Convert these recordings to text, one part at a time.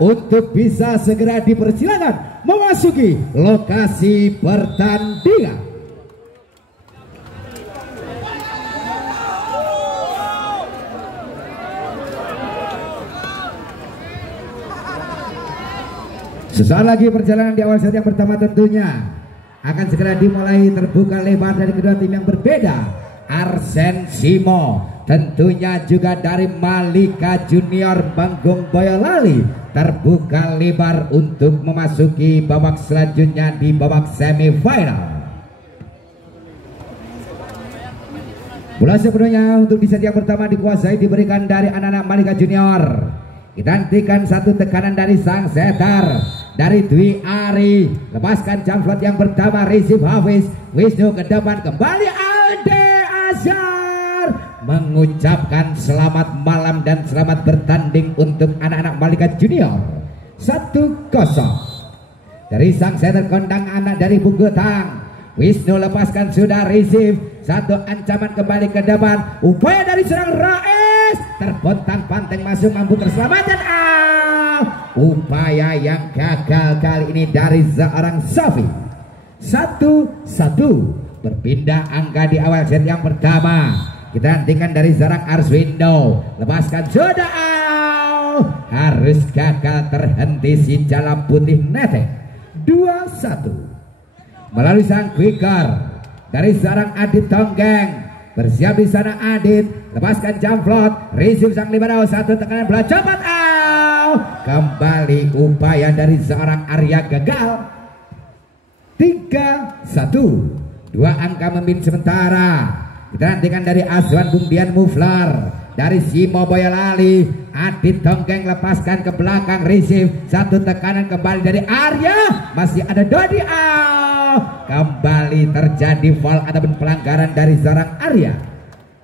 untuk bisa segera dipersilakan memasuki lokasi pertandingan. Sesaat lagi perjalanan di awal set yang pertama tentunya akan segera dimulai, terbuka lebar dari kedua tim yang berbeda. Arsen Simo tentunya juga dari Malika Junior Banggung Boyolali terbuka lebar untuk memasuki babak selanjutnya di babak semifinal. Bola sepenuhnya untuk di set yang pertama dikuasai diberikan dari anak-anak Malika Junior. Kita nantikan satu tekanan dari sang setter dari Dwi Ari, lepaskan jamflot yang pertama, receive Hafiz Wisnu ke depan, kembali Alde Azhar mengucapkan selamat malam dan selamat bertanding untuk anak-anak Malika Junior. 1-0 dari sang setter kondang anak dari Bugutang. Wisnu lepaskan, sudah receive, satu ancaman kembali ke depan, upaya dari serang Rais terbontang panteng masuk, mampu terselamatkan. Upaya yang gagal kali ini dari seorang Safi. 1-1 berpindah angka di awal set yang pertama. Kita nantikan dari seorang Arswindo, lepaskan, sudah harus gagal, terhenti si Jalam Putih Netek. 2-1 melalui sang quicker dari seorang Adit Tonggeng. Bersiap di sana Adit, lepaskan jamflot, receive sang libero, satu tekanan bola cepat, kembali upaya dari seorang Arya gagal. 3-1 dua angka memimpin sementara. Kita nantikan dari Azwan Bungdian Muflar dari Simo Boyolali. Adit Tonggeng lepaskan ke belakang, receive, satu tekanan kembali dari Arya, masih ada Dodi. Kembali terjadi foul ataupun pelanggaran dari seorang Arya.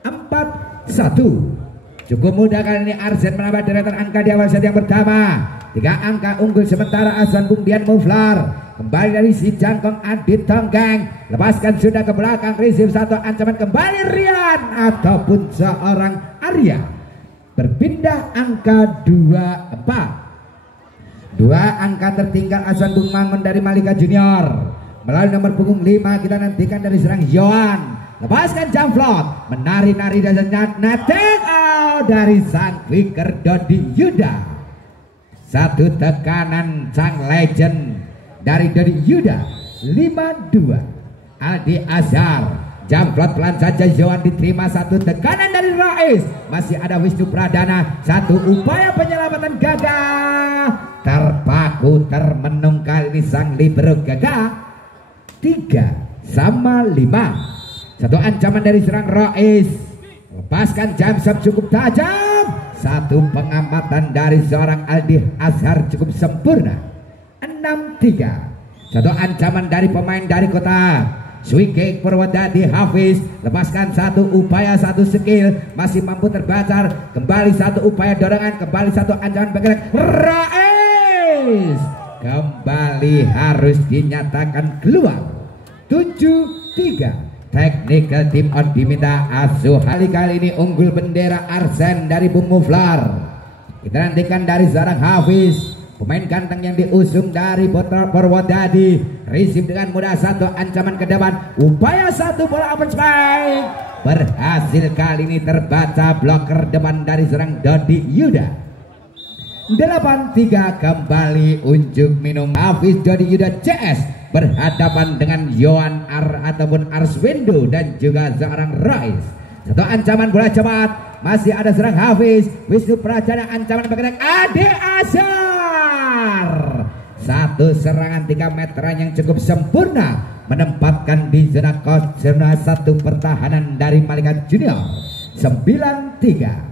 4-1 cukup mudah kali ini Arsen menambah deretan angka di awal set yang pertama. 3 angka unggul sementara Azwan Bungdian Muflar. Kembali dari si jangkong Adit Tonggeng, lepaskan sudah ke belakang, receive, satu ancaman kembali Rian ataupun seorang Arya. Berpindah angka 2-4. 2 angka tertinggal Azwan Bung Mangun dari Malika Junior. Melalui nomor punggung 5 kita nantikan dari serang Yohan, lepaskan jamflot, menari-nari dan netek dari sang quicker Dodi Yuda. Satu tekanan sang legend dari Dodi Yuda. 5-2 Aldi Azhar, jamflot pelan saja, Yohan diterima, satu tekanan dari Rais, masih ada Wisnu Pradana, satu upaya penyelamatan gagal, terpaku termenung kali ini sang libero gagal. 3-5 satu ancaman dari serang Rais, lepaskan jamsap cukup tajam, satu pengamatan dari seorang Aldi Azhar cukup sempurna. 6-3 satu ancaman dari pemain dari kota Swike Purwodadi Hafiz, lepaskan, satu upaya, satu skill, masih mampu terbacar, kembali satu upaya dorongan, kembali satu ancaman bergerak Rais, kembali harus dinyatakan keluar. 7-3 technical team on diminta asuh. Kali ini unggul bendera Arsen dari Bung Muflar. Kita nantikan dari seorang Hafiz, pemain ganteng yang diusung dari Purwodadi, receive dengan mudah, satu ancaman ke depan, upaya satu bola open spike, berhasil kali ini terbaca blocker depan dari seorang Dodi Yuda. 8-3 kembali unjuk minum Hafiz Dodi Yuda CS berhadapan dengan Yohan ataupun Arswindo dan juga seorang Rais. Satu ancaman bola cepat, masih ada serang Hafiz Wisnu Pradana, ancaman bergerak Ade Azhar, satu serangan 3 meteran yang cukup sempurna menempatkan di zona satu pertahanan dari Malika Junior. 9-3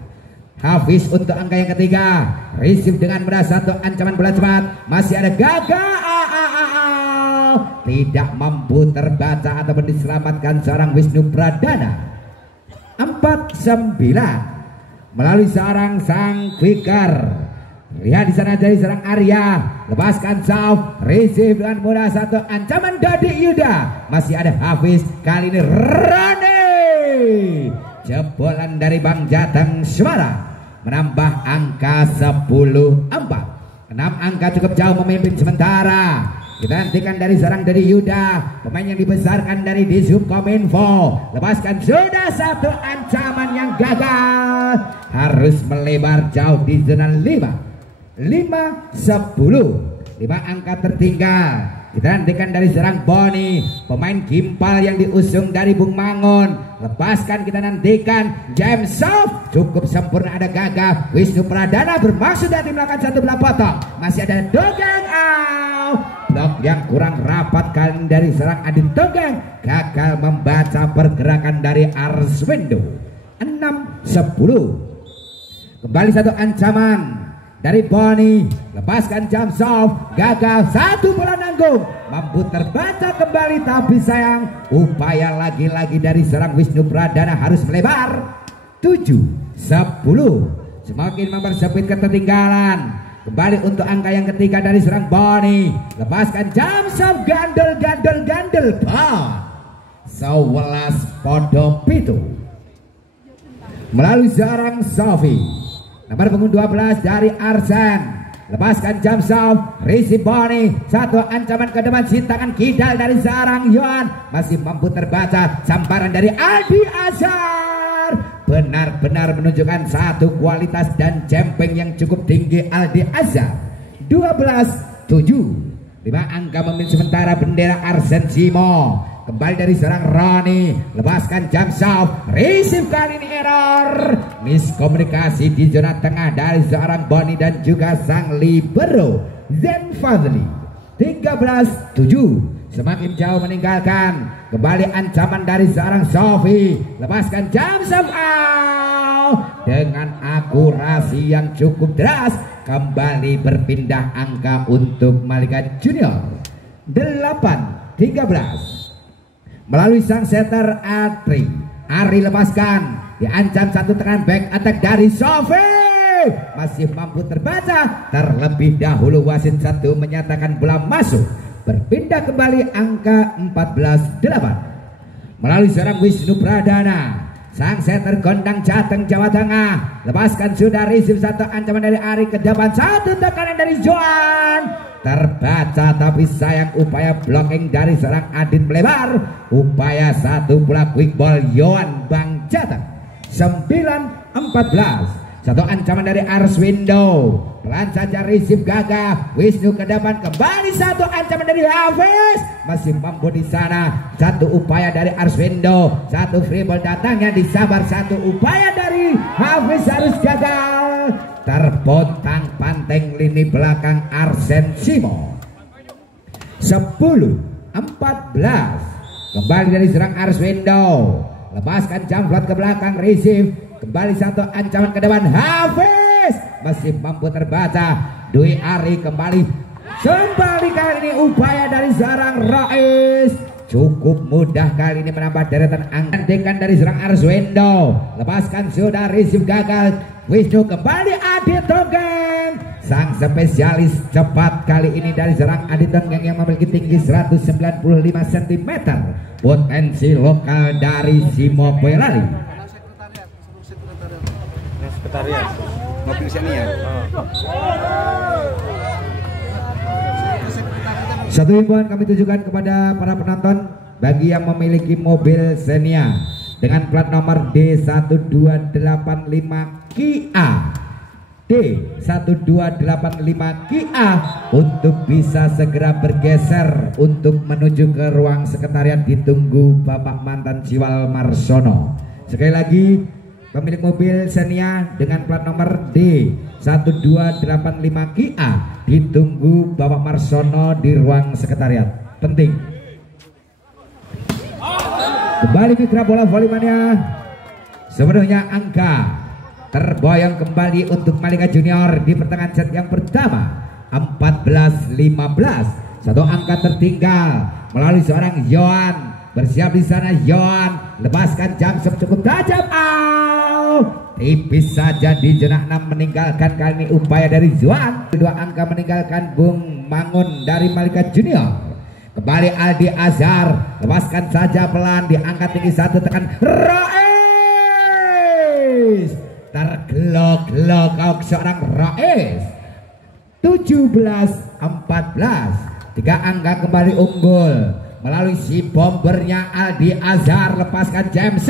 Hafiz untuk angka yang ketiga, receive dengan mudah, satu ancaman bola cepat, masih ada gagal, tidak mampu terbaca ataupun diselamatkan seorang Wisnu Pradana. 4-9 melalui seorang sang quicker. Lihat di sana dari seorang Arya, lepaskan Sauf, receive dengan mudah, satu ancaman Dodi Yuda, masih ada Hafiz, kali ini Rane, jebolan dari Bang Jateng Semarang menambah angka 10-4. 6 angka cukup jauh memimpin sementara. Kita nantikan dari serang dari Yuda, pemain yang dibesarkan dari Disubkominfo. Lepaskan, sudah satu ancaman yang gagal, harus melebar jauh di zona 5 10, 5 angka tertinggal. Kita nantikan dari serang Boni, pemain gimpal yang diusung dari Bung Mangun. Lepaskan, kita nantikan James Soft, cukup sempurna, ada gagah. Wisnu Pradana bermaksud hati melakukan satu belah potong, masih ada Dogeng. Blok yang kurang rapat kali ini dari serang Adin Dogeng, gagal membaca pergerakan dari Arswendo. 6-10. Kembali satu ancaman dari Boni, lepaskan Jamsov, gagal, satu bola nanggung, mampu terbaca kembali, tapi sayang upaya lagi-lagi dari serang Wisnu Pradana harus melebar. 7-10, semakin mempersempit ketertinggalan. Kembali untuk angka yang ketiga dari serang Boni, lepaskan Jamsov, gandel, sewelas podo pitu melalui serang Sofi. Nomor punggung 12 dari Arsen, lepaskan Jamsov, Risi Boni, satu ancaman ke depan, sintangan kidal dari seorang Yohan, masih mampu terbaca, sambaran dari Aldi Azhar, benar-benar menunjukkan satu kualitas dan jempeng yang cukup tinggi Aldi Azhar. 12-7, 5 angka memimpin sementara bendera Arsen Simo. Kembali dari serang Roni, lepaskan Jamsov, receive kali ini error, miskomunikasi di zona tengah dari seorang Boni dan juga sang libero Zen Fadli. 13-7, semakin jauh meninggalkan. Kembali ancaman dari seorang Sofi, lepaskan Jamsov, dengan akurasi yang cukup deras, kembali berpindah angka untuk Malika Junior. 8-13, melalui sang setter Ari lepaskan, diancam satu tekanan back attack dari Sofi, masih mampu terbaca. Terlebih dahulu wasit satu menyatakan bola masuk, berpindah kembali angka 14-8 melalui seorang Wisnu Pradana. Sang setter gondang Jateng Jawa Tengah, lepaskan, sudah receive satu ancaman dari Ari ke depan, satu tekanan dari Joan, terbaca tapi sayang upaya blocking dari seorang Adin melebar. Upaya satu bola quick ball Yohan Bang Jateng. 9-14, satu ancaman dari Arswindo, pelan saja receive gagah, Wisnu ke depan, kembali satu ancaman dari Hafiz, masih mampu di sana. Satu upaya dari Arswindo, satu free ball datangnya, disabar, satu upaya dari Hafiz harus gagal, terpontang panteng lini belakang Arsen Simo. 10-14, kembali dari serang Arswindo, lepaskan jump ke belakang, receive, kembali satu ancaman ke depan, Hafiz masih mampu terbaca. Dwi Ari kembali kali ini upaya dari seorang Rais, cukup mudah kali ini menambah deretan angka dari serang Arswendo, lepaskan, sudah receive gagal, Wisnu kembali Adit Dogeng, sang spesialis cepat kali ini dari serang Adit Dogeng yang memiliki tinggi 195 cm, potensi lokal dari Simo Boyolali. Sekretariat mobil sini ya. Satu himbauan kami tujukan kepada para penonton, bagi yang memiliki mobil Xenia dengan plat nomor D1285 Kia Kia untuk bisa segera bergeser untuk menuju ke ruang sekretariat, ditunggu Bapak Mantan Siwal Marsono. Sekali lagi, pemilik mobil Xenia dengan plat nomor D1285 Kia ditunggu Bapak Marsono di ruang sekretariat. Penting. Kembali mitra bola volley-mania, sepenuhnya angka terboyong kembali untuk Malika Junior di pertengahan set yang pertama. 14-15, satu angka tertinggal melalui seorang Yohan. Bersiap di sana Yohan, lepaskan Jamsov, cukup tajam, tipis saja di zona 6, meninggalkan kali ini upaya dari Yohan. Kedua angka meninggalkan Bung Mangun dari Malika Junior. Kembali Aldi Azhar, lepaskan saja pelan, diangkat tinggi, satu tekan Rais, tergelok-gelok seorang Rais. 17-14. 3 angka kembali unggul melalui si bombernya Aldi Azhar. Lepaskan James,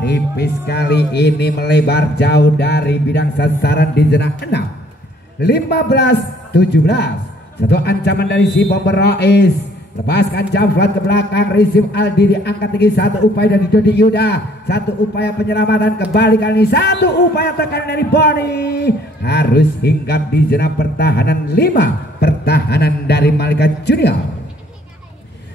tipis kali ini melebar jauh dari bidang sasaran di zona 6. 15-17. Satu ancaman dari si bomber Rois. Lepaskan jump ke belakang, receive Aldi diangkat tinggi. Satu upaya dari Dodi Yuda, satu upaya penyelamatan kembali kali ini, satu upaya tekanan dari Boni. Harus hinggap di zona pertahanan 5. Pertahanan dari Malika Junior.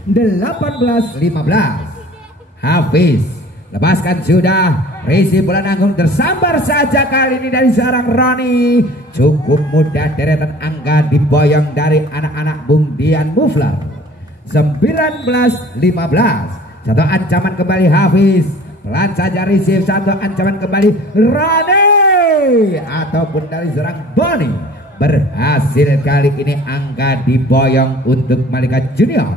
18-15. Hafiz lepaskan sudah, receive bola nanggung tersambar saja kali ini dari seorang Roni. Cukup mudah, deretan angka diboyong dari anak-anak Bung Dian Muflar. 19-15. Satu ancaman kembali Hafiz, pelan saja receive, satu ancaman kembali Roni ataupun dari seorang Boni. Berhasil kali ini angka diboyong untuk Malika Junior.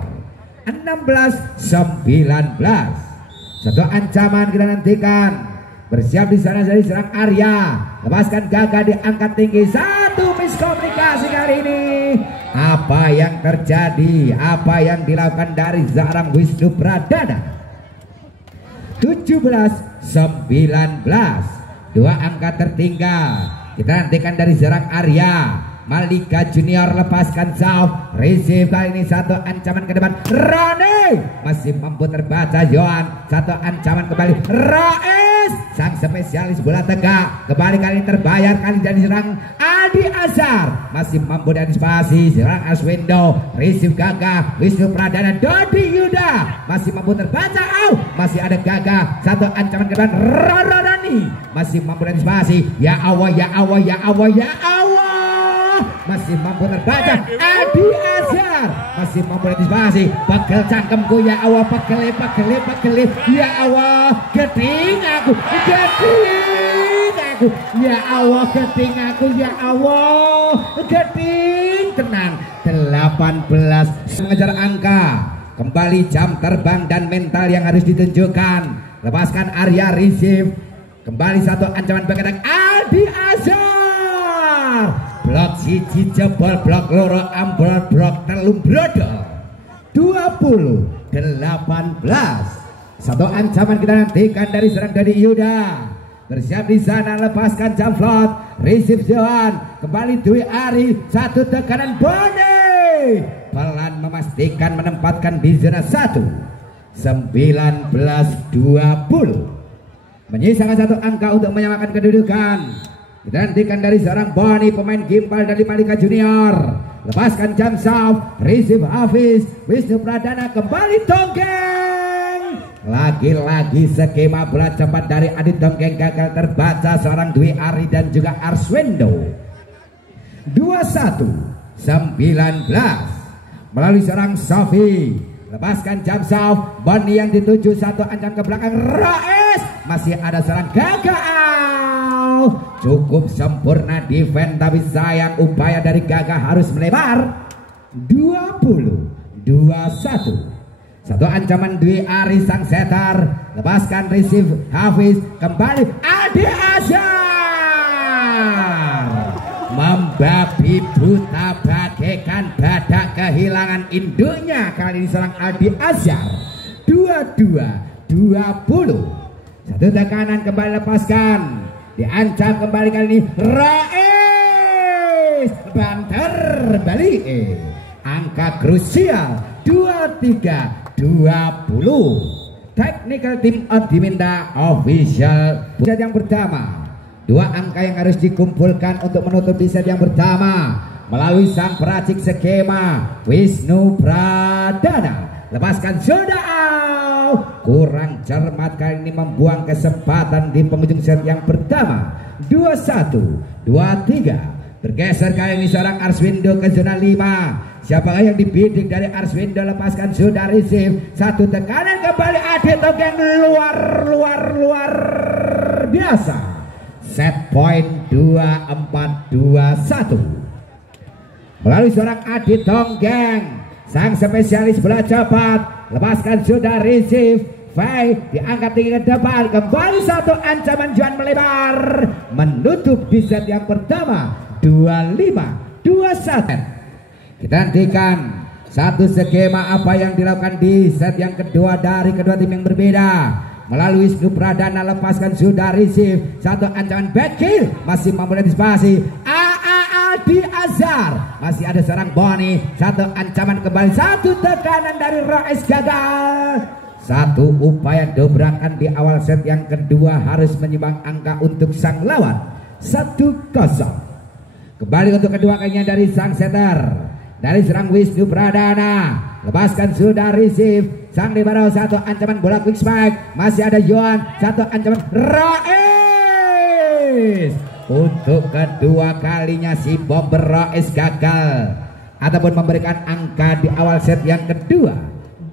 16-19. Satu ancaman kita nantikan, bersiap di sana dari serang Arya. Lepaskan Gaga diangkat tinggi, satu miskomunikasi kali ini. Apa yang terjadi? Apa yang dilakukan dari seorang Wisnu Pradana? 17-19. 2 angka tertinggal. Kita nantikan dari serang Arya. Malika Junior lepaskan Zauf, receive kali ini, satu ancaman ke depan Rani masih mampu terbaca Yohan, satu ancaman kembali Rais, sang spesialis bola tegak kembali kali ini terbayar kali dari serang Aldi Azhar, masih mampu diantisipasi serang Arswendo, receive Gaga, Wisnu Pradana, Dodi Yuda masih mampu terbaca, masih ada Gaga, satu ancaman ke depan Rani masih mampu diantisipasi, ya Allah, ya Allah, ya Allah, ya Allah, masih mampu terbaca Aldi Azhar, masih mampu antisipasi, pegel cangkemku ya Allah, pegel ya Allah, geding aku ya Allah, geding aku ya Allah, geding, tenang. 18 mengejar angka, kembali jam terbang dan mental yang harus ditunjukkan. Lepaskan Arya, receive kembali, satu ancaman berkedang Aldi Azhar, blok siji jebol, blok loro ambol, blok telung brodol. 20-18. Satu ancaman kita nantikan dari serang Dodi Yuda. Bersiap di sana, lepaskan Jamflot, receive Johan, kembali Dwi Ari, satu tekanan Boni, pelan memastikan menempatkan di zona 1. 19-20. Menyisakan satu angka untuk menyamakan kedudukan. Kita nantikan dari seorang Boni, pemain gimbal dari Malika Junior. Lepaskan Jamsaf, receive Hafiz, Wisnu Pradana, kembali Tonggeng. Lagi-lagi skema bola cepat dari Adit Tonggeng gagal terbaca seorang Dwi Ari dan juga Arswendo. 21-19 melalui seorang Sofi. Lepaskan Jamsaf, Boni yang dituju, satu ancam ke belakang Rais, masih ada seorang Gaga. Cukup sempurna defense, tapi sayang upaya dari Gaga harus melebar. 20-21. Satu ancaman Dwi Ari sang setar, lepaskan receive Hafiz, kembali Aldi Azhar, membabi buta bagaikan badak kehilangan induknya. Kali ini seorang Aldi Azhar. 22-20. Satu tekanan kembali, lepaskan, diancam kembali kali ini Rais, banter balik, angka krusial. 23-20. Technical team of Diminta official. Set yang pertama, 2 angka yang harus dikumpulkan untuk menutup di set yang pertama melalui sang peracik skema Wisnu Pradana. Lepaskan sudah, kurang cermat kali ini, membuang kesempatan di penghujung set yang pertama. 21-23. Bergeser kali ini seorang Arswindo ke zona 5. Siapakah yang dibidik dari Arswindo? Lepaskan sudah, receive, satu tekanan kembali Adit Tonggeng, luar biasa. Set point 24-21 melalui seorang Adit Tonggeng, sang spesialis bola cepat. Lepaskan sudah, receive, Fai diangkat tinggi ke depan, kembali satu ancaman Juan melebar, menutup di set yang pertama. 25-21. 2-1. Kita nantikan satu skema apa yang dilakukan di set yang kedua dari kedua tim yang berbeda. Melalui Wisnu Pradana lepaskan sudah receive, satu ancaman back kill masih mampu antisipasi. Aldi Azhar masih ada seorang Boni, satu ancaman kembali, satu tekanan dari Roes gagal. Satu upaya dobrakan di awal set yang kedua harus menyimbang angka untuk sang lawan 1-0. Kembali untuk kedua kalinya dari sang setter, dari serang Wisnu Pradana, lepaskan sudah receive, sang libero, satu ancaman bola quick spike, masih ada Yohan, satu ancaman Roes. Untuk kedua kalinya si bomber Roes gagal ataupun memberikan angka di awal set yang kedua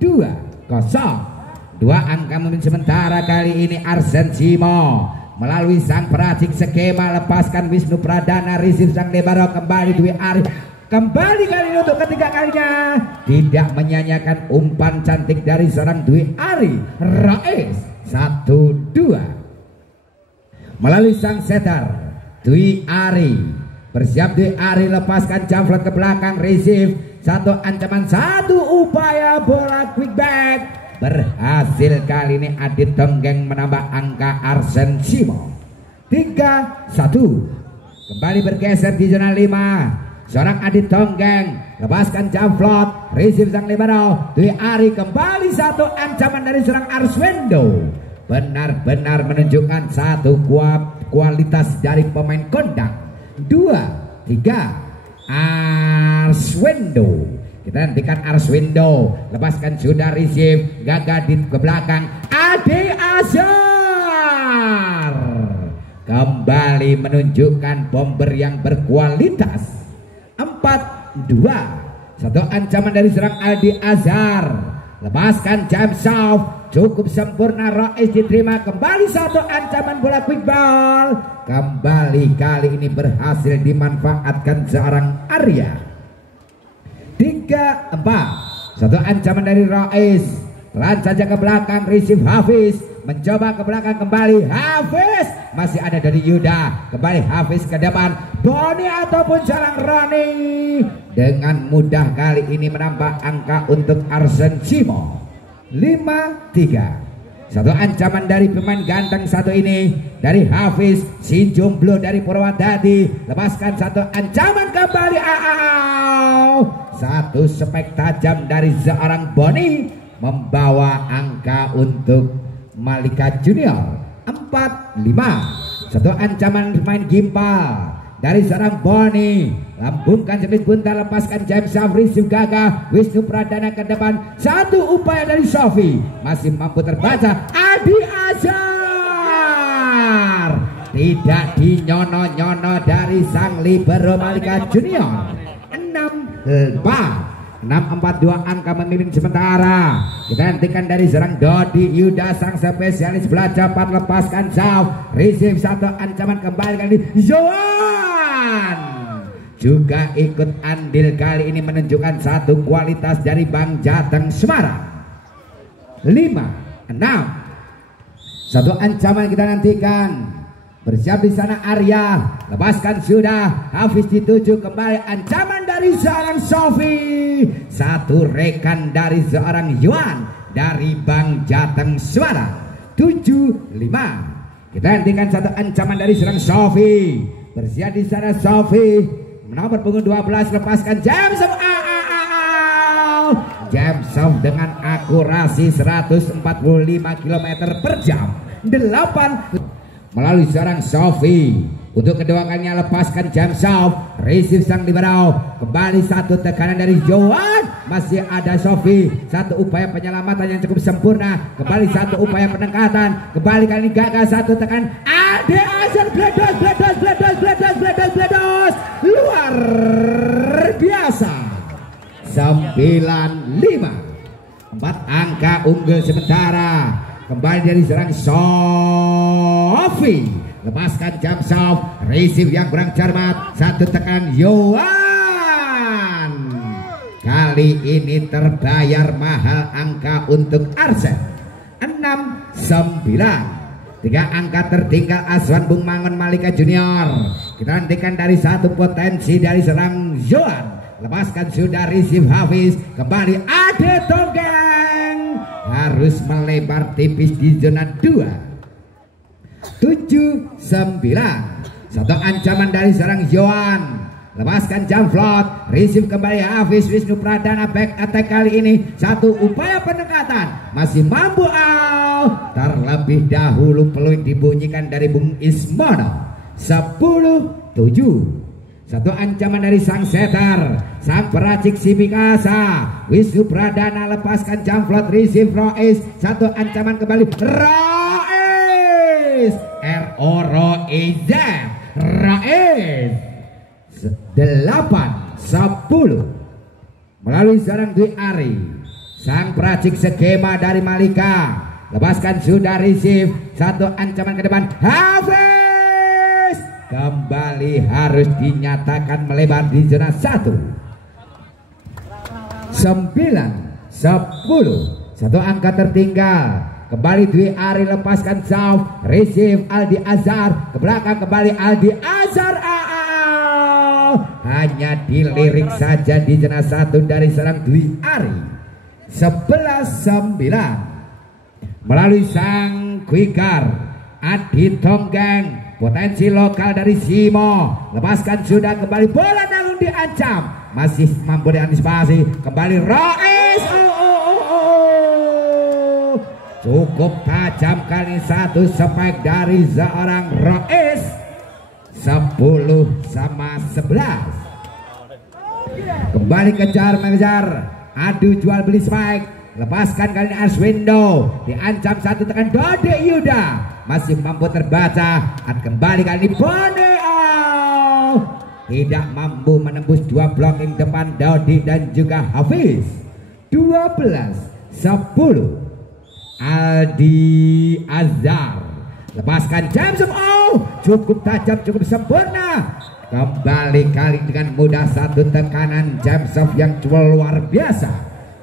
2-0. Dua angka memimpin sementara kali ini Arsen Simo melalui sang peracik skema, lepaskan Wisnu Pradana, receive sang libero, kembali Dwi Ari. Kembali kali ini untuk ketiga kalinya tidak menyanyiakan umpan cantik dari seorang Dwi Ari Roes. 1-2 melalui sang setter Dwi Ari. Bersiap Dwi Ari, lepaskan jump ke belakang, receive, satu ancaman, satu upaya bola quick back. Berhasil kali ini Adit Tonggeng menambah angka Arsen Simo 3-1. Kembali bergeser di zona 5. Seorang Adit Tonggeng lepaskan jump float, receive sang libero, Dwi Ari, kembali satu ancaman dari seorang Arswendo. Benar-benar menunjukkan satu kualitas dari pemain kondang. 2-3 Arswendo. Kita nantikan Arswendo, lepaskan sudah receive, gagal di ke belakang, Ade Azhar kembali menunjukkan bomber yang berkualitas. 4-2, satu ancaman dari serang Aldi Azhar, lepaskan jump shot, cukup sempurna, Roes diterima, kembali satu ancaman bola quick ball, kembali kali ini berhasil dimanfaatkan seorang Arya. 3-4, satu ancaman dari Roes, pelan saja ke belakang, receive Hafiz, mencoba ke belakang, kembali Hafiz, masih ada dari Yuda, kembali Hafiz ke depan, Boni ataupun seorang Roni dengan mudah kali ini menambah angka untuk Arsen Simo. 5-3, satu ancaman dari pemain ganteng satu ini dari Hafiz, si jomblo dari Purwadadi, lepaskan satu ancaman, kembali satu spek tajam dari seorang Boni membawa angka untuk Malika Junior. 4-5, satu ancaman pemain gimpal dari seorang Boni, lambungkan sedikit buntar, lepaskan James Safri, Sugaga, Wisnu Pradana ke depan, satu upaya dari Sofi, masih mampu terbaca, Adi Azhar tidak dinyono-nyono dari sang libero Malika Junior. 6-4, 6-4-2 angka memimpin sementara. Kita hentikan dari serang Dodi Yuda, sang spesialis bola cepat, lepaskan Zaf, receive satu ancaman, kembali kali Zoan juga ikut andil kali ini menunjukkan satu kualitas dari Bang Jateng Semarang. 5-6, satu ancaman kita nantikan. Bersiap di sana Arya, lepaskan sudah, Hafiz dituju, kembali ancaman dari seorang Sofi, satu rekan dari seorang Yuan dari Bang Jateng Semarang. 7-5, kita hentikan satu ancaman dari seorang Sofi. Bersiap di sana Sofi, nomor punggung 12, lepaskan James James dengan akurasi 145 km per jam. 8 melalui seorang Sofi. Untuk kedua kalinya lepaskan jam shot, receive sang libero, kembali satu tekanan dari Johan, masih ada Sofi, satu upaya penyelamatan yang cukup sempurna, kembali satu upaya pendekatan, kembali kali ini gagal, satu tekan, Ade Azhar, bledos, luar biasa. 9-5, 4 angka unggul sementara. Kembali dari serang Sofi, lepaskan jump shot, receive yang kurang cermat, satu tekan Yohan. Kali ini terbayar mahal angka untuk Arsen. 6-9, 3 angka tertinggal Aswan Bung Mangun Malika Junior. Kita nantikan dari satu potensi dari serang Joan. Lepaskan sudah receive Hafiz. Kembali Ade Tonggeng. Harus melebar tipis di zona 2. 7-9. Satu ancaman dari serang Joan. Lepaskan Jamflot, receive kembali Hafiz Wisnu Pradana. Back attack kali ini satu upaya pendekatan, masih mampu terlebih dahulu peluit dibunyikan dari Bung Ismono. 10-7. Satu ancaman dari sang setter, sang peracik si Mikasa. Wisnu Pradana lepaskan Jamflot, receive Rois. Satu ancaman kembali Rois. Rois 8-10 melalui sarang Dwi Ari. Sang peracik skema dari Malika lepaskan sudah receive. Satu ancaman ke depan Hafiz. Kembali harus dinyatakan melebar di zona 1. 9-10. Satu angka tertinggal. Kembali Dwi Ari lepaskan Sauf, receive Aldi Azhar. Ke belakang kembali Aldi Azhar. Hanya dilirik saja di zona 1 dari serang Dwi Ari. 11-9 melalui sang quicker Adi Tonggeng. Potensi lokal dari Simo. Lepaskan sudah kembali bola nanggung diancam. Masih mampu diantisipasi. Kembali Rois. Cukup tajam kali satu spike dari seorang Rois. 10-11. Kembali kejar mengejar. Adu jual beli spike. Lepaskan kali ini Arswindo. Diancam satu tekan Dode Yuda. Masih mampu terbaca. Kembali kali ini Boneo. Tidak mampu menembus 2 blocking depan Dodi dan juga Hafiz. 12-10. Aldi Azhar. Lepaskan James. Cukup tajam, cukup sempurna. Kembali kali dengan mudah satu tekanan Jamsov yang luar biasa.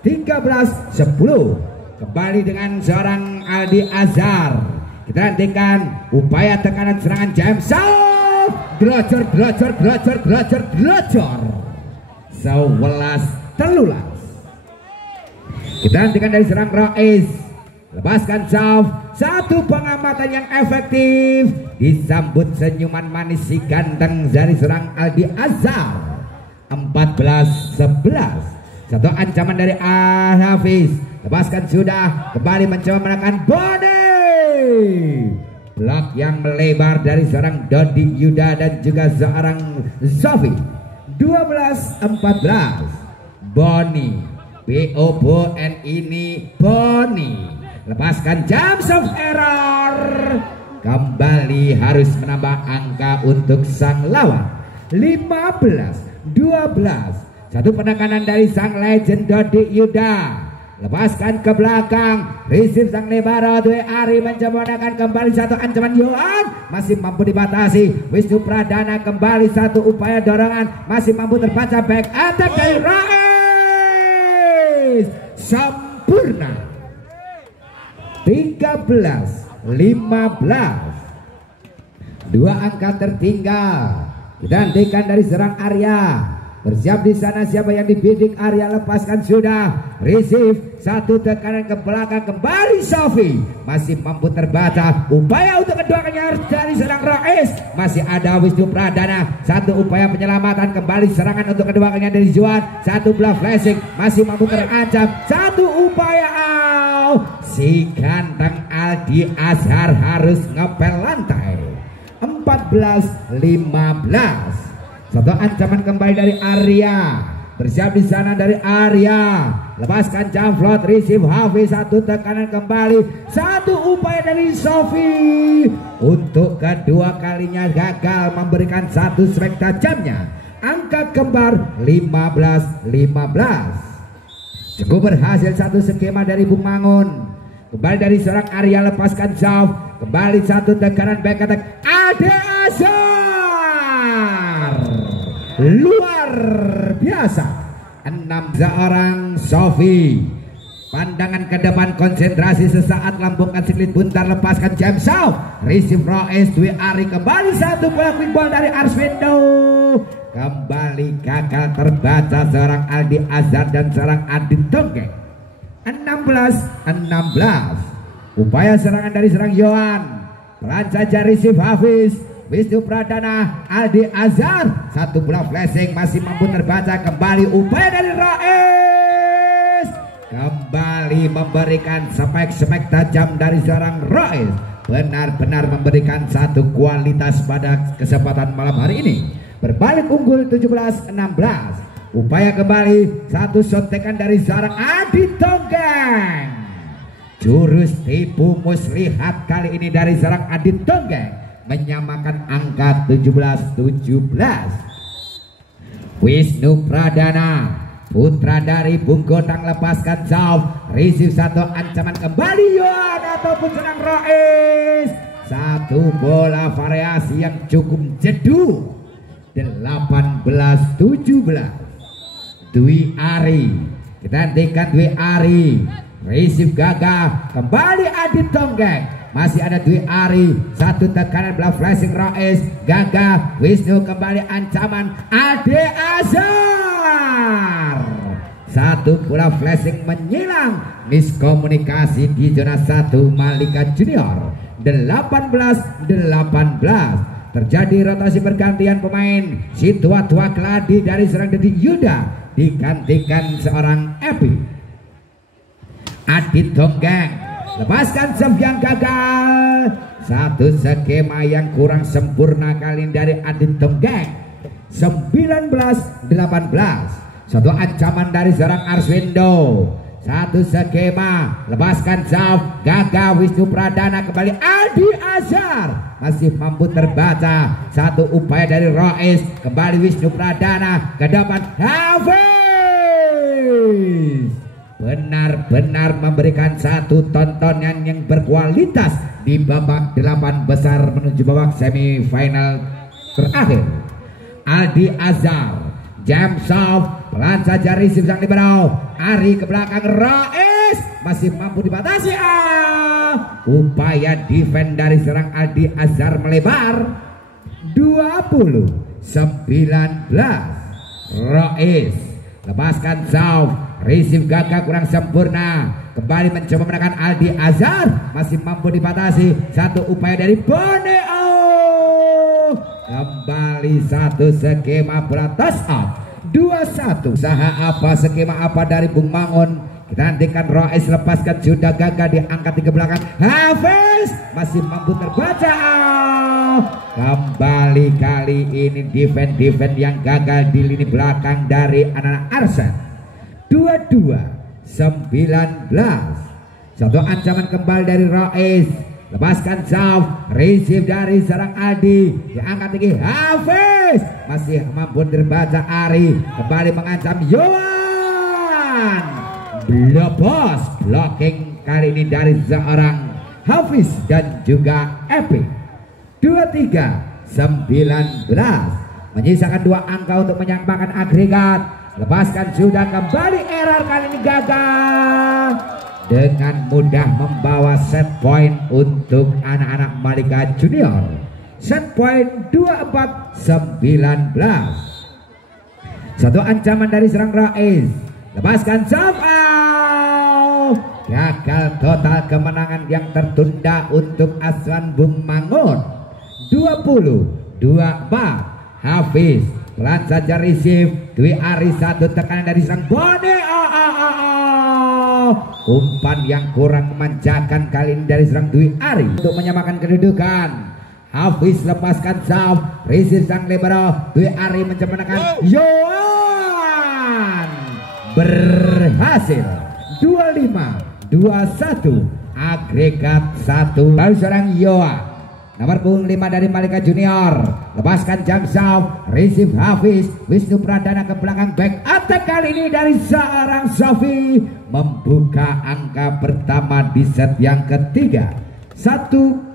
13-10. Kembali dengan seorang Aldi Azhar. Kita nantikan upaya tekanan serangan Jamsov. Glocor. 11-13. Kita nantikan dari serang Rois. Lepaskan Sauf. Satu pengamatan yang efektif. Disambut senyuman manis si ganteng dari serang Aldi Azhar. 14-11. Satu ancaman dari Hafiz. Lepaskan sudah. Kembali mencoba menekan Bode. Blok yang melebar dari seorang Dodi Yuda dan juga seorang Zofi. 12-14. Boni. B-O-B-O-N ini Boni. Lepaskan Jams of Error. Kembali harus menambah angka untuk sang lawan. 15-12. Satu penekanan dari sang legend Dodi Yuda. Lepaskan ke belakang. Receive sang Lebaro. Dwi Ari mencoba menekan kembali satu ancaman Yohan. Masih mampu dibatasi. Wisnu Pradana kembali satu upaya dorongan. Masih mampu terbaca back attack dari Rais. Sempurna. 13-15. Dua angka tertinggal. Kita hentikan dari serang Arya. Bersiap di sana siapa yang dibidik Arya. Lepaskan sudah. Receive. Satu tekanan ke belakang. Kembali Sofi. Masih mampu terbaca. Upaya untuk kedua kalinya dari serang Rais. Masih ada Wisnu Pradana. Satu upaya penyelamatan. Kembali serangan untuk kedua kalinya dari Juan. Satu bluff flashing. Masih mampu terancam. Satu upaya si ganteng Aldi Azhar harus ngepel lantai. 14-15. Satu ancaman kembali dari Arya. Bersiap di sana dari Arya. Lepaskan Jamflot. Receive Hafiz. Satu tekanan kembali. Satu upaya dari Sofi. Untuk kedua kalinya gagal memberikan satu strike tajamnya. Angka kembar 15-15. Cukup berhasil satu skema dari Bung Mangun. Kembali dari seorang Arya. Lepaskan Zauf. Kembali satu tekanan back attack Ade Azhar. Luar biasa. 6 seorang Sofi. Pandangan ke depan, konsentrasi sesaat, lambungkan siklit buntar, lepaskan jam south, receive Roes, Dwi Ari kembali satu bola quick ball dari Arswendo, kembali gagal terbaca seorang Aldi Azhar dan seorang Adit Tonggeng. 16-16. Upaya serangan dari serang Yohan, pelan saja receive Hafiz, Wisnu Pradana, Aldi Azhar, satu bola flashing masih mampu terbaca, kembali upaya dari Roes, kembali memberikan smack tajam dari seorang Roes, benar-benar memberikan satu kualitas pada kesempatan malam hari ini. Berbalik unggul 17-16. Upaya kembali, satu sontekan dari seorang Adi Tonggeng, jurus tipu muslihat kali ini dari seorang Adi Tonggeng menyamakan angka 17-17. Wisnu Pradana, putra dari Bung Gondang, lepaskan jauh, receive satu, ancaman kembali Yohan ataupun serang Roes, satu bola variasi yang cukup jedu. 18-17. Dwi Ari, kita hentikan Dwi Ari, receive gagah, kembali Adi Tonggeng, masih ada Dwi Ari, satu tekanan bola flashing Roes, gagah, Wisnu kembali ancaman Ade Azhar, satu bola flashing menyilang, miskomunikasi di zona 1 Malika Junior. 18-18. Terjadi rotasi pergantian pemain, si tua-tua keladi dari serang Dedi Yuda digantikan seorang Epi. Adit Tonggeng, lepaskan serve yang gagal, satu skema yang kurang sempurna kali ini dari Adit Tonggeng. 19-18. Satu ancaman dari seorang Arswendo, satu skema, lepaskan serve gagal, Wisnu Pradana kembali Aldi Azhar, masih mampu terbaca, satu upaya dari Roes, kembali Wisnu Pradana ke depan, Hafiz benar-benar memberikan satu tontonan yang berkualitas di babak 8 besar menuju babak semifinal terakhir. Aldi Azhar, jam soft, pelan saja receive sang libero, Ari ke belakang, Roes masih mampu dibatasi. Upaya defense dari serang Aldi Azhar melebar. 20-19. Roes lepaskan soft, receive gagah kurang sempurna, kembali mencoba menekan Aldi Azhar, masih mampu dibatasi, satu upaya dari Boneo, kembali satu skema bola toss up. 21. Usaha apa, skema apa dari Bung Mangun? Kita hentikan Roes, lepaskan sudah gagah, diangkat ke belakang, Hafiz masih mampu terbaca. Kembali kali ini defense yang gagal di lini belakang dari anak-anak Arsen. 22-19. Satu ancaman kembali dari Roes, lepaskan soft, receive dari serang Aldi, diangkat tinggi, Hafiz masih mampu terbaca. Ari kembali mengancam Yohan, blobos, blocking kali ini dari seorang Hafiz dan juga Epic. 23-19. Menyisakan dua angka untuk menyamakan agregat, lepaskan sudah, kembali error kali ini gagal, dengan mudah membawa set point untuk anak-anak Malika Junior. Set point 24-19. Satu ancaman dari serang Roes, lepaskan serve out, gagal total, kemenangan yang tertunda untuk asuhan Bung Mangun. 20-24. Hafiz pelan saja receive, Dwi Ari, satu tekanan dari sang Bone, umpan yang kurang memanjakan kali ini dari serang Dwi Ari untuk menyamakan kedudukan. Hafiz lepaskan serve, receive sang libero, Dwi Ari mencoba menekan Yohan, berhasil. 25-21. Agregat 1 lalu seorang Yohan nomor punggung 5 dari Malika Junior, lepaskan jam soft, receive Hafiz, Wisnu Pradana ke belakang, back attack kali ini dari seorang Sofi, membuka angka pertama di set yang ketiga. 1-0.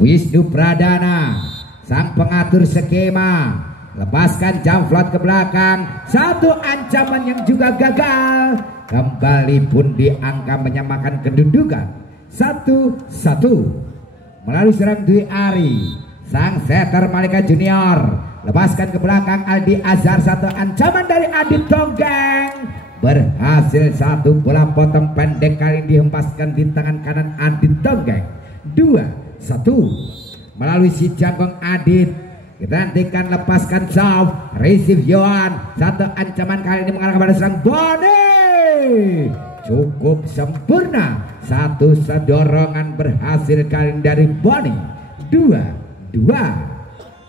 Wisnu Pradana sang pengatur skema, lepaskan jamflot ke belakang, satu ancaman yang juga gagal. Kembali pun di angka menyamakan kedudukan 1-1 melalui serang Dwi Ari. Sang setter Malika Junior lepaskan ke belakang Aldi Azhar, satu ancaman dari Adit Tonggeng berhasil, satu bola potong pendek kali dihempaskan di tangan kanan Adit Tonggeng. 2-1 melalui si Jangkong Adit. Kita nantikan lepaskan Sauf, receive Yohan, satu ancaman kali ini mengarah kepada serang Boni. Cukup sempurna, satu sedorongan berhasil kali ini dari Boni. 2-2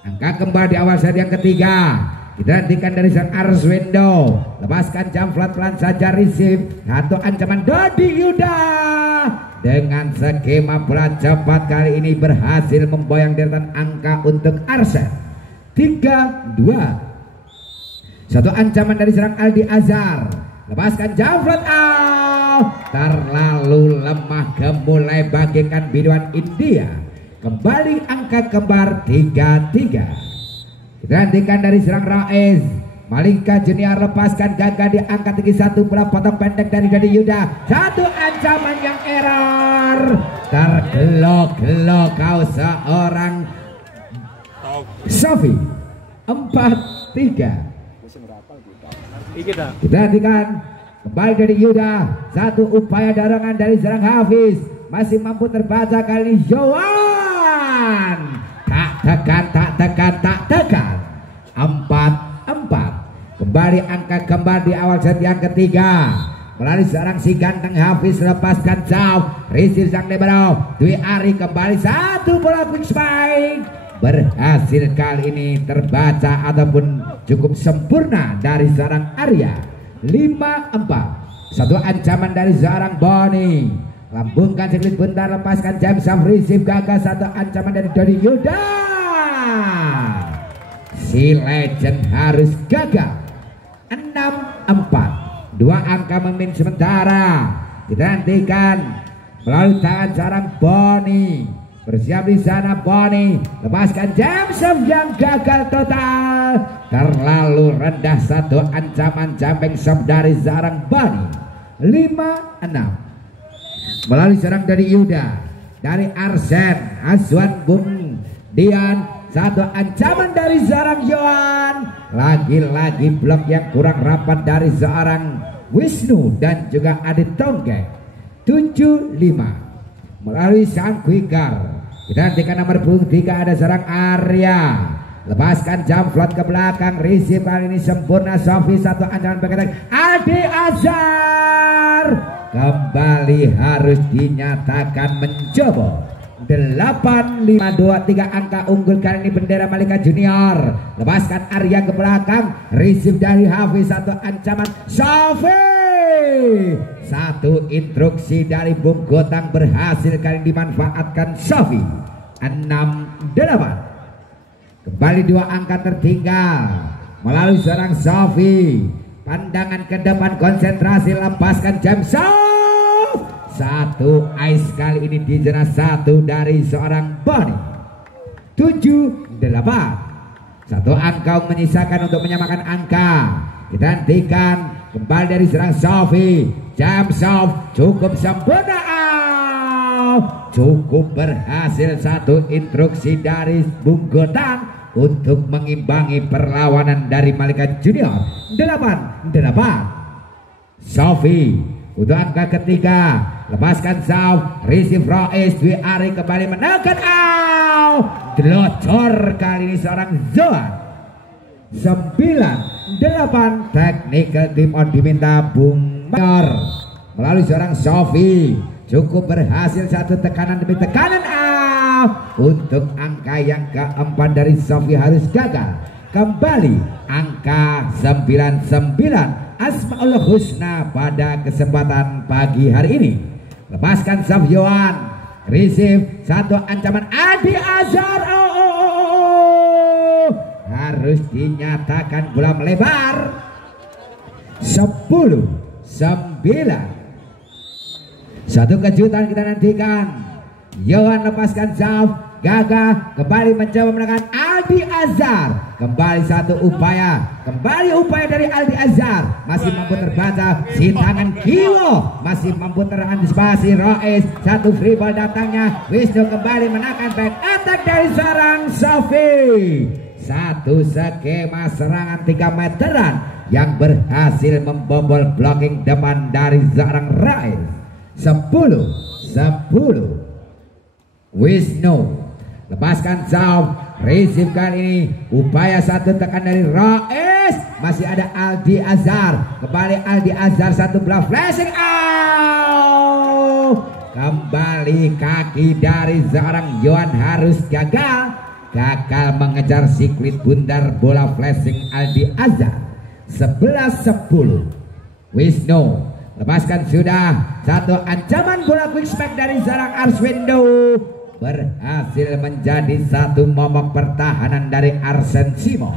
angka kembali di awal set yang ketiga. Kita nantikan dari sang Arswendo, lepaskan jamflat pelan saja, receive, satu ancaman Dodi Yuda. Dengan skema bola cepat kali ini berhasil memboyang deretan angka untuk Arsen. 3-2 satu ancaman dari serang Aldi Azhar, lepaskan jamflat terlalu lemah, gemulai bagikan biduan India. Kembali angka kembar 3-3. Kita nantikan dari serang Rais, Malika Junior lepaskan gagal di angka tinggi, satu bola potong pendek dari Dodi Yuda, satu ancaman yang error. Tergelok-gelok kau seorang Sofi. 4-3. Kita nantikan kembali dari Yuda, satu upaya dorongan dari serang Hafiz, masih mampu terbaca kali ini Yohan. Tak tekan. 4-4. Kembali angka kembali di awal set yang ketiga melalui seorang si ganteng Hafiz, lepaskan jauh, receive sang libero Dwi Ari, kembali satu bola quick spike berhasil kali ini terbaca ataupun cukup sempurna dari seorang Arya. 5-4 satu ancaman dari seorang Boni, lambungkan sedikit bentar, lepaskan James Sam, receive gagal, satu ancaman dari Dodi Yuda. Si legend harus gagal. 6-4 dua angka memimpin sementara. Kita nantikan melalui tangan seorang Boni, bersiap di sana Boni, lepaskan James yang gagal total, terlalu rendah, satu ancaman jumping shot dari seorang Boni. 5-6 melalui serang dari Yuda, dari Arsen Azwan Bung Dian, satu ancaman dari seorang Yohan, lagi-lagi blok yang kurang rapat dari seorang Wisnu dan juga Adit Tonggeng. 7-5 melalui sang quicker. Kita nantikan nomor 3 ada seorang Arya, lepaskan jamflot ke belakang, receive kali ini sempurna Sofi, satu ancaman berkaitan Aldi Azhar, kembali harus dinyatakan mencoba. 8-5-2-3 angka unggul kali ini bendera Malika Junior, lepaskan Arya ke belakang, receive dari Hafiz, satu ancaman Sofi, satu instruksi dari Bung Gotang berhasil kali ini dimanfaatkan Sofi. 6-8 kembali dua angka tertinggal melalui seorang Sofi, pandangan ke depan, konsentrasi, lepaskan James Sofi, satu ice kali ini dijerat, satu dari seorang Boni. 7-8 satu angka menyisakan untuk menyamakan angka. Kita nantikan kembali dari serang Sofi, James Sofi cukup sempurna, cukup berhasil, satu instruksi dari Bung Gotang untuk mengimbangi perlawanan dari Malika Junior. 8-8 Sofi untuk angka ketiga, lepaskan Sauf, receive Rais, Dwi Ari kembali menekan delocor kali ini seorang Zohan. 9-8 technical team on diminta Bung Mayor melalui seorang Sofi, cukup berhasil, satu tekanan demi tekanan untuk angka yang keempat dari Sofi harus gagal. Kembali angka 99 Asmaul Husna pada kesempatan pagi hari ini. Lepaskan Sof Yohan, receive, satu ancaman Aldi Azhar, harus dinyatakan bola melebar. 10-9 satu kejutan kita nantikan. Yohan lepaskan Sof, gagah kembali mencoba menekan Aldi Azhar. Kembali satu upaya, kembali upaya dari Aldi Azhar, masih mampu terbaca si tangan Kiwo, masih mampu terantisipasi Rois. Satu free ball datangnya, Wisnu kembali menakan back attack dari seorang Sofi. Satu skema serangan 3 meteran yang berhasil membobol blocking depan dari seorang Rois. 10-10. Wisnu lepaskan jauh, receive kali ini upaya satu tekan dari Rois, masih ada Aldi Azhar, kembali Aldi Azhar, satu bola flashing out, kembali kaki dari seorang Yohan harus gagal mengejar si kulit bundar, bola flashing Aldi Azhar. 11-10. Wisnu lepaskan sudah, satu ancaman bola quick smack dari seorang Arswendo berhasil menjadi satu momok pertahanan dari Arsen Simo.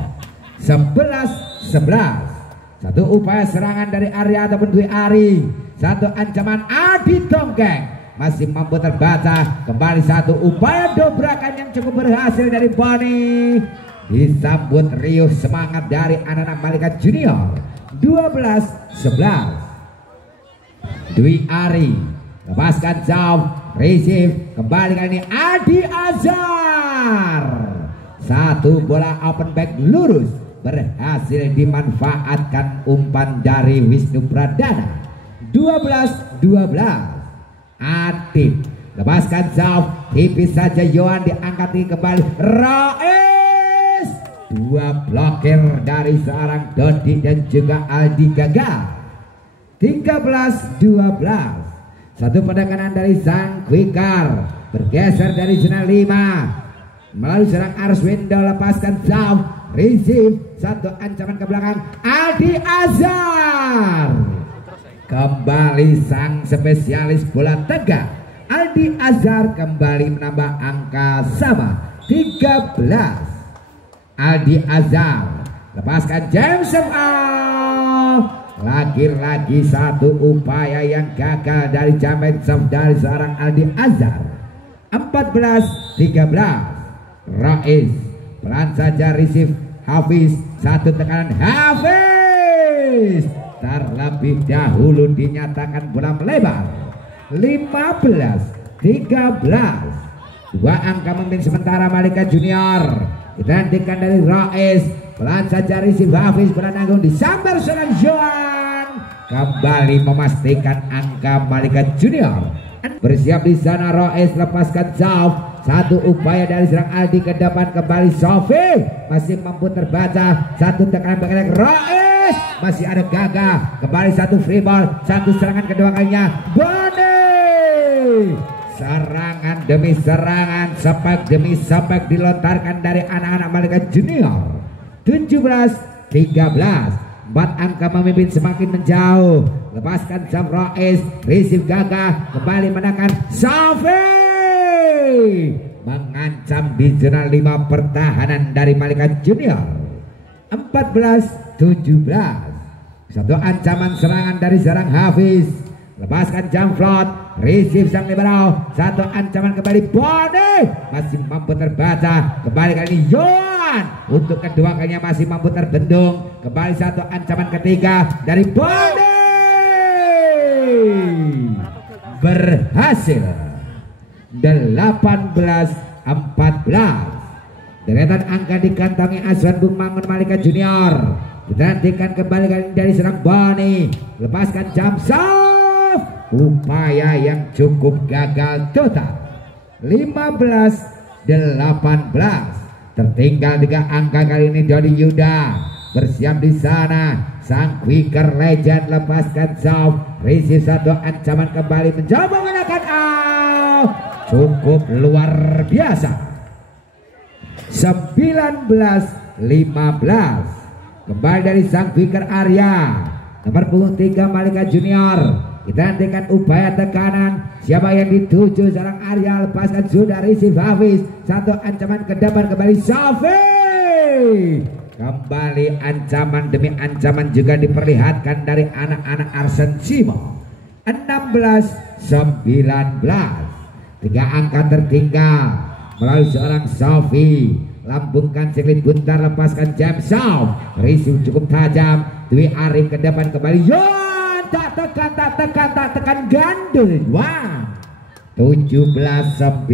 11-11. Satu upaya serangan dari Arya ataupun Dwi Ari, satu ancaman Adi Dongkeng masih mampu terbaca, kembali satu upaya dobrakan yang cukup berhasil dari Boni, disambut riuh semangat dari anak-anak Malaikat Junior. 12-11. Dwi Ari lepaskan jauh, receive kembali kali ini Aldi Azhar, satu bola open back lurus berhasil dimanfaatkan umpan dari Wisnu Pradana. 12-12. Adit lepaskan jauh, tipis saja Yohan diangkat kembali Rois, dua blokir dari seorang Dodi dan juga Aldi gagal. 13-12. Satu penekanan dari sang Quicker, bergeser dari zona 5 melalui serang Arswendo, lepaskan jauh, receive, satu ancaman ke belakang Aldi Azhar, kembali sang spesialis bola tegak Aldi Azhar kembali menambah angka sama 13. Aldi Azhar lepaskan James lagi-lagi satu upaya yang gagal dari Jamet dari seorang Aldi Azhar. 14-13. Rois pelan saja receive Hafiz, satu tekanan Hafiz, terlebih dahulu dinyatakan bola melebar. 15-13. Dua angka memimpin sementara Malaikat Junior. Digantikan dari Rois, pelan saja receive Hafiz, penanggung disambar seorang Johan, kembali memastikan angka Malaikat Junior. Bersiap di sana Rois, lepaskan jauh, satu upaya dari serang Aldi ke depan, kembali Sofi masih mampu terbaca, satu tekanan belakang Rois, masih ada Gaga, kembali satu free ball, satu serangan kedua kalinya Boni, serangan demi serangan, sepak demi sepak dilontarkan dari anak-anak Malaikat Junior. 17-13. 4 angka memimpin semakin menjauh. Lepaskan jam Rois, receive Gaga, kembali menekan Sofi, mengancam di zona 5 pertahanan dari Malaikat Junior. 14-17. Satu ancaman serangan dari serang Hafiz, lepaskan jam float, receive sang libero, satu ancaman kembali Boni, masih mampu terbaca, kembali kali ini Yohan, untuk kedua kalinya masih mampu terbendung, kembali satu ancaman ketiga dari Boni, berhasil. 18-14. deretan angka dikantongi Azwan Bung Mangun Malaikat Junior, digantikan kembali kali ini dari serang Boni, lepaskan jam soft, upaya yang cukup gagal total. 15-18. Tertinggal 3 angka kali ini Dodi Yuda, bersiap di sana sang Quicker Legend, lepaskan soft, receive satu ancaman kembali mencoba menekan out, cukup luar biasa. 19-15. Kembali dari sang Quicker Arya, nomor punggung 3 Malaikat Junior, kita hentikan upaya tekanan. Siapa yang dituju seorang Arya, lepaskan sudah receive Hafiz, satu ancaman ke depan kembali Sofi, kembali ancaman demi ancaman juga diperlihatkan dari anak-anak Arsen Simo. 16-19. 3 angka tertinggal melalui seorang Sofi, lambungkan siklit buntar, lepaskan jam sound. Receive cukup tajam. Dwi Ari ke depan kembali. Yon tak tekan gandul. Wah. 17-19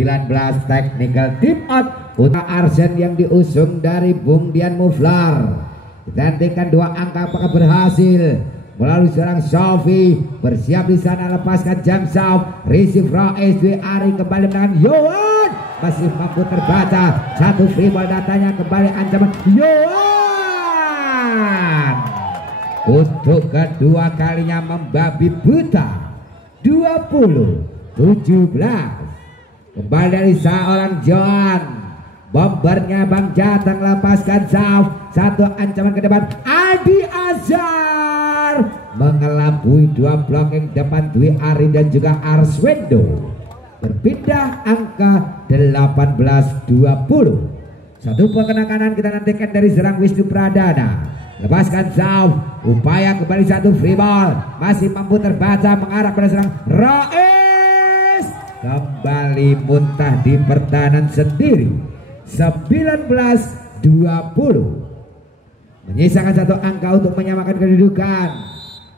technical tip out untuk Arsen yang diusung dari Bung Dian Muflar. Kita nantikan 2 angka apakah berhasil melalui seorang Sofi. Bersiap di sana, lepaskan jam sound. Receive Roes. Dwi Ari kembali dengan Yohan, masih mampu terbaca. Satu free ball, datanya kembali ancaman Yohan untuk kedua kalinya membabi buta. 20-17 kembali dari seorang John. Bombernya Bang Jateng, lepaskan Sauf. Satu ancaman ke depan, Adi Azhar mengelabui 2 blocking depan Dwi Ari dan juga Arswendo. Berpindah angka 18-20. Satu pengenaan kanan kita nantikan dari serang Wisnu Pradana. Lepaskan Sauf, upaya kembali satu free ball, masih mampu terbaca mengarah pada serang Rais. Kembali muntah di pertahanan sendiri. 19-20 menyisakan 1 angka untuk menyamakan kedudukan.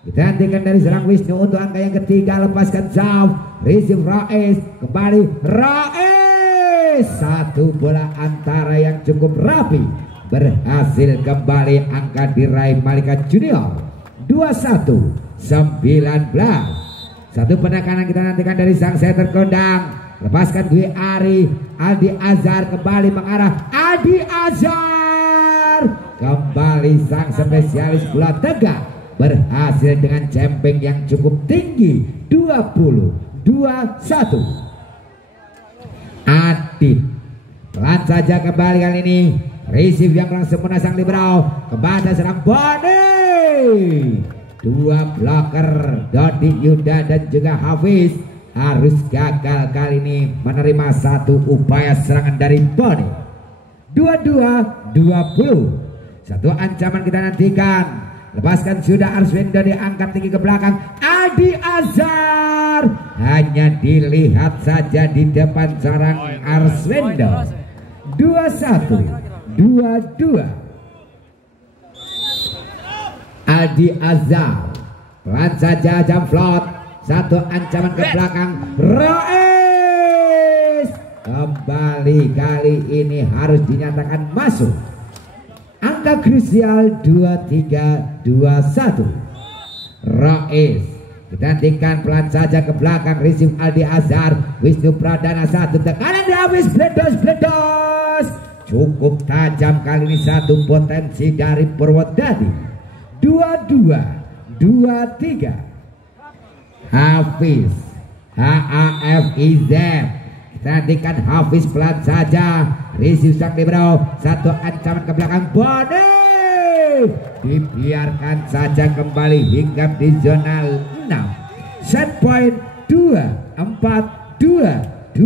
Kita nantikan dari serang Wisnu untuk angka yang ketiga. Lepaskan Sauf, receive Rais, kembali Rais. Satu bola antara yang cukup rapi, berhasil kembali angka diraih Malika Junior. 21-19. Satu penekanan kita nantikan dari sang setter kondang. Lepaskan Dwi Ari, Adi Azhar kembali mengarah Adi Azhar. Kembali sang spesialis bola tegak berhasil dengan jemping yang cukup tinggi. 20-21. Adit pelan saja kembali kali ini. Receive yang langsung menasang liberau, kepada serang Boni. 2 blocker Dodi Yuda dan juga Hafiz harus gagal kali ini menerima satu upaya serangan dari Boni. 22-20. Satu ancaman kita nantikan. Lepaskan sudah, Arswendo diangkat tinggi ke belakang. Adi Azhar hanya dilihat saja di depan sarang Arswendo. 21-22. Adi Azhar pelan saja jam float. Satu ancaman ke belakang. Rais kembali kali ini harus dinyatakan masuk. Angka krusial 23-21. Rais kita nantikan pelan saja ke belakang. Receive Adi Azhar. Wisnu Pradana, satu tekanan di habis. Bledos. Cukup tajam kali ini satu potensi dari Purwodadi. 22-23. Hafiz HAFIZ. Nantikan Hafiz pelan saja. Receive sang libero. Satu ancaman ke belakang. Boni dibiarkan saja kembali hingga di zona 6. Set point 2-4-2-2.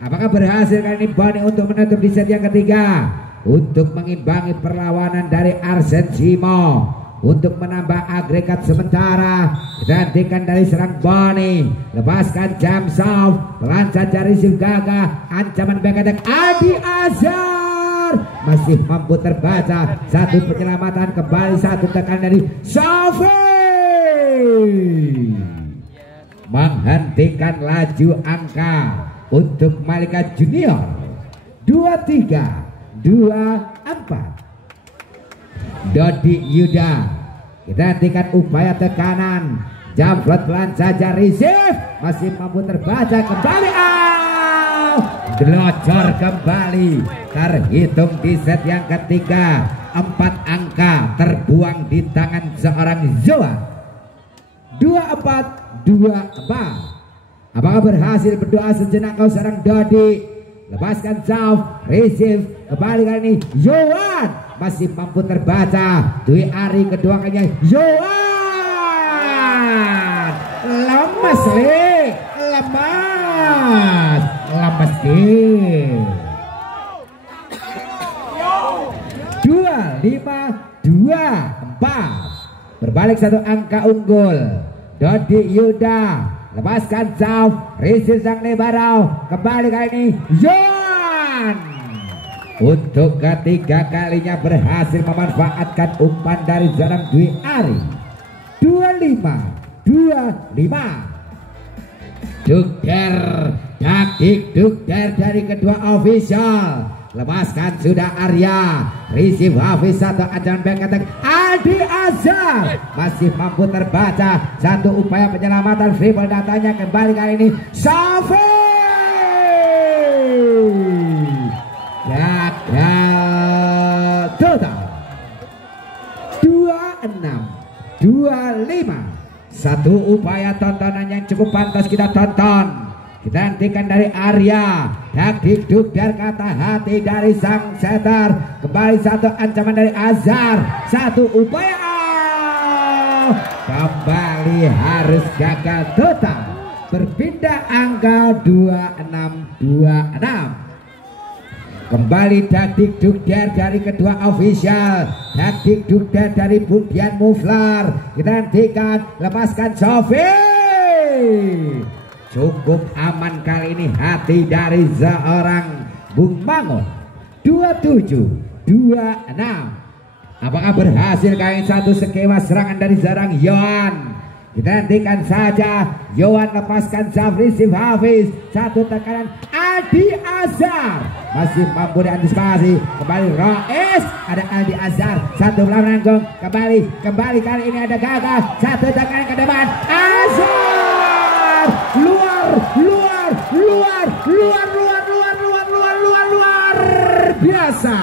Apakah berhasil kali ini Boni untuk menutup di set yang ketiga, untuk mengimbangi perlawanan dari Arsen Simo, untuk menambah agregat sementara. Gantikan dari serang Boni. Lepaskan jam Sauf, pelan saja receive gagah. Ancaman back attack Adi Azhar masih mampu terbaca. Satu penyelamatan kembali, satu tekan dari Sofi menghentikan laju angka untuk Malika Junior. 23-24. Dodi Yuda kita hentikan upaya tekanan. Jump pelan saja receive, masih mampu terbaca kembali. Glocor kembali, terhitung di set yang ketiga. 4 angka terbuang di tangan seorang Zoa. 24-24. Apakah berhasil? Berdoa sejenak kau seorang Dodi. Lepaskan Sauf, receive kembali kali ini Yohan masih mampu terbaca. Dwi Ari kedua kalinya Yohan lemas lemas king. 25-24. Berbalik satu angka unggul. Dodi Yuda lepaskan Sauf, receive sang Lebarau kembali kali ini Yohan untuk ketiga kalinya berhasil memanfaatkan umpan dari seorang Dwi Ari. 25-25. Dukder, dukder dari kedua official. Lepaskan sudah Arya. Receive Hafiz, satu ancaman back attack. Aldi Azhar masih mampu terbaca. Satu upaya penyelamatan free ball, datanya kembali kali ini Safi. Gagal total. 26-25. Satu upaya tontonan yang cukup pantas kita tonton. Kita hentikan dari Arya. Dukder, kata hati dari sang setter. Kembali satu ancaman dari Azhar. Satu upaya. Kembali harus gagal total. Berpindah angka 26-26. Kembali Dukder dari kedua official. Dukder dari Budian Muflar. Kita hentikan. Lepaskan Sofi. Cukup aman kali ini hati dari seorang Bung Mangun. 27-26. Apakah berhasil kali satu skema serangan dari seorang Yohan? Kita hentikan saja. Yohan lepaskan Zafri Hafiz. Satu tekanan Aldi Azhar masih mampu diantisipasi. Kembali Rois, ada Aldi Azhar. Satu melangkung. Kembali kali ini ada gagal. Satu tekanan ke depan. Azhar luar biasa.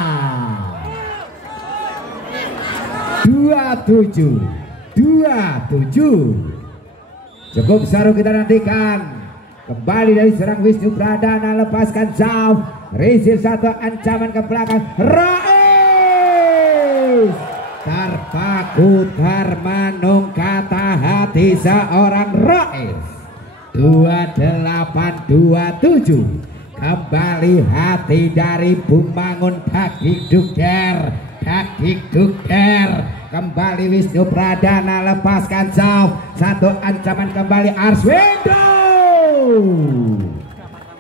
27-27. Cukup seru, kita nantikan. Kembali dari serang Wisnu Pradana, lepaskan jauh. Receive satu ancaman ke belakang. Rais terpaku termanung, kata hati seorang Rais. 28-27. Kembali hati dari Bung Mangun. Dukder. Kembali Wisnu Pradana, lepaskan jauh. Satu ancaman kembali Arswendo.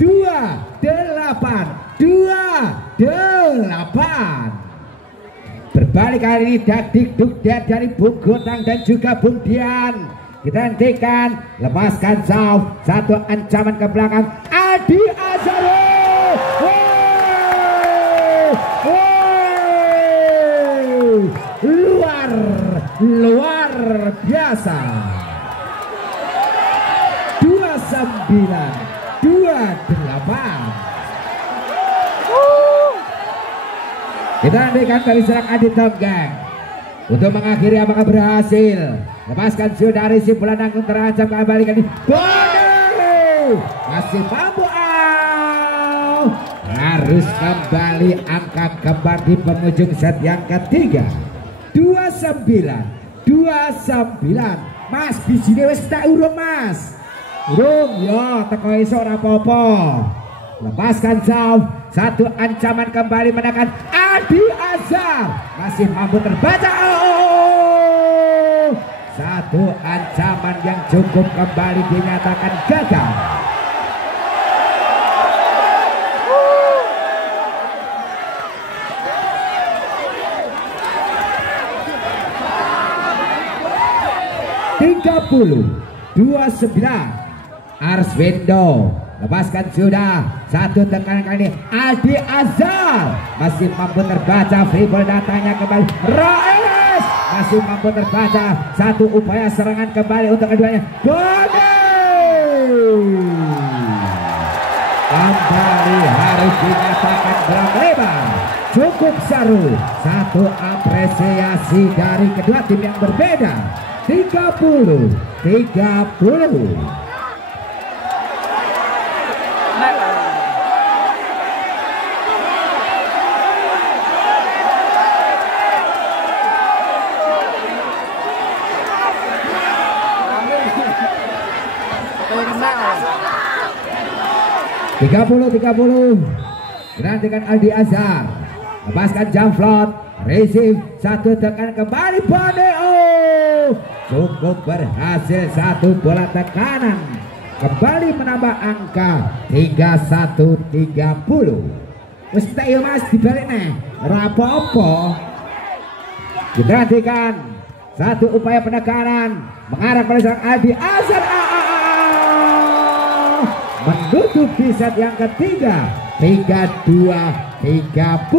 28. Berbalik kali ini Dukder dari Bung Gotang dan juga Bung Dian. Kita hentikan, lepaskan jauh. Satu ancaman ke belakang Aldi Azhar. Luar biasa. 29-28. Kita nantikan kali serang Adi Tonggeng untuk mengakhiri. Apakah berhasil? Lepaskan dari si bulan angkung, terancam kembali kali. Bode masih mampu. Harus kembali angka kembar di penghujung set yang ketiga. 29-29. Mas bisine wis tak urung Mas. Urung ya, teko iso ora apa-apa. Lepaskan jauh. Satu ancaman kembali menekan Aldi Azhar. Masih mampu terbaca. Satu ancaman yang cukup kembali dinyatakan gagal. Arswendo lepaskan sudah. Satu tekanan kali ini Aldi Azhar masih mampu terbaca. Free ball, datanya kembali Rais masih mampu terbaca. Satu upaya serangan kembali untuk keduanya. Kembali harus dinyatakan belang lebar. Cukup seru. Satu apresiasi dari kedua tim yang berbeda. 30-30. Nantikan Aldi Azhar lepaskan Jamflot. Receive satu tekan kembali Boneo. Cukup berhasil, satu bola tekanan kembali menambah angka 31-30. Wis tak yo Mas dibalik nih. Ora apa-apa. Diperhatikan satu upaya penekanan mengarah pada sang Aldi Azhar menutup di set yang ketiga 32-30.